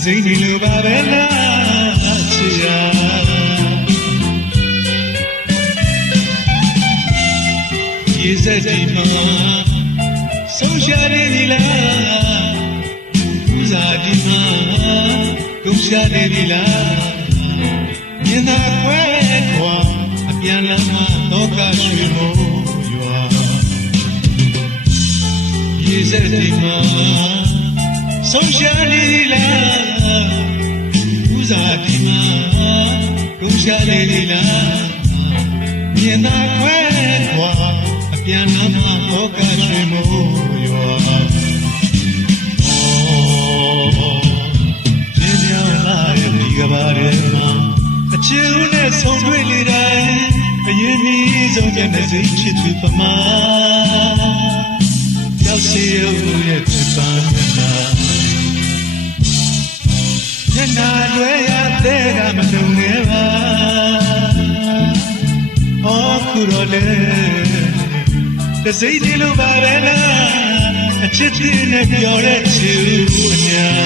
Zini lo ba bella chia ဆက်ဒီမှာဆုံးရှာနေပြီလားဦးစားဒီမှာကုန်ရှာနေပြီလားမြင်သာခွဲခွာအပြန်လမ်းမှာတော့ကရွှေမိုးရွာရေဆက်ဒီမှာဆုံးရှာနေပြီလားဦးစားဒီမှာကုန်ရှာနေပြီလားမြင်သာခွဲခွာအပြန်လမ်းမှာတော့ကရွှေမိုးရွာကျင်းပြောင်းလာတဲ့ဒီကဘာထဲမှာအချစ်ဦးနဲ့ဆုံးတွေ့လေတိုင်းအရင်မီဆုံးတဲ့မစိတ်ချစ်သူပမာရောက်စီရဲ့ဖြစ်ပန်းနာညနာလွယ်ရတဲ့ကမလုံနေပါအော်ခုတော့လေတစိမ့်ဒီလိုပါပဲလားအချစ်တင်နဲ့ပြောတဲ့ချစ်ဦးအညာ